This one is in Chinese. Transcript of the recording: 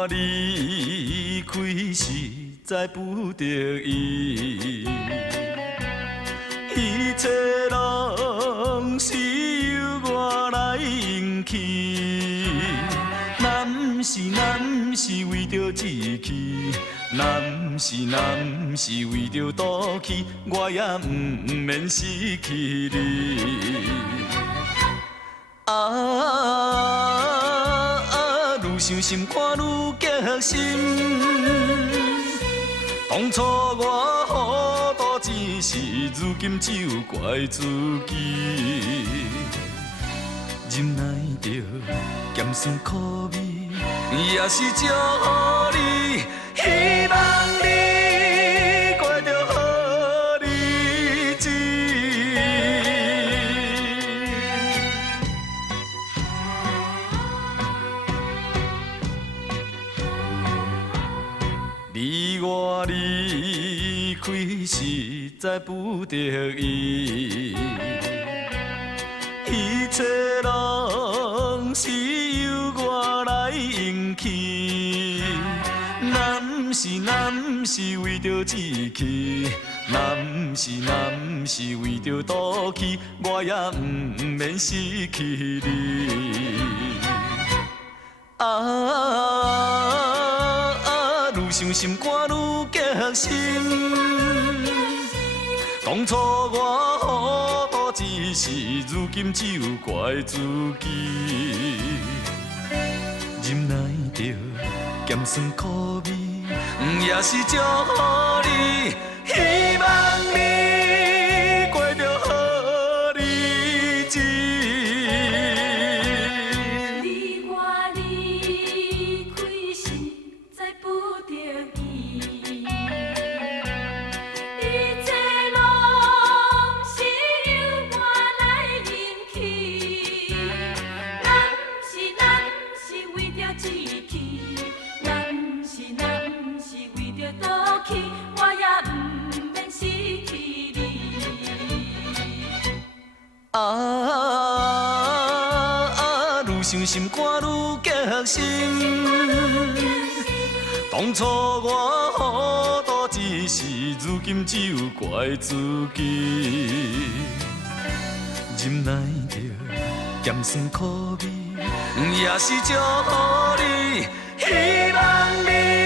我离开实在不得已，一切拢是由我来引起。咱毋是为着志气，咱毋是为着赌气，我也毋免失去你。愈想心肝愈激心。当初我糊涂只是，如今只有怪自己。忍耐着咸酸苦味，也是祝福你，希望你过着好日子。我离开实在不得已，一切拢是由我来引起。咱毋是为着志气，咱毋是为着赌气，我也毋免失去你。愈想心肝愈激心。当初我糊涂只是，如今只有怪自己。忍耐着咸酸苦味，也是祝福你，希望你过着好日子。离我离开实在不得已，一切拢是由我来引起。咱毋是为着志气，咱毋是为着赌气，我也毋免失去你。愈想心肝愈激心。当初我糊涂只是，如今只有怪自己。忍耐着咸酸苦味，也是祝福你，希望你。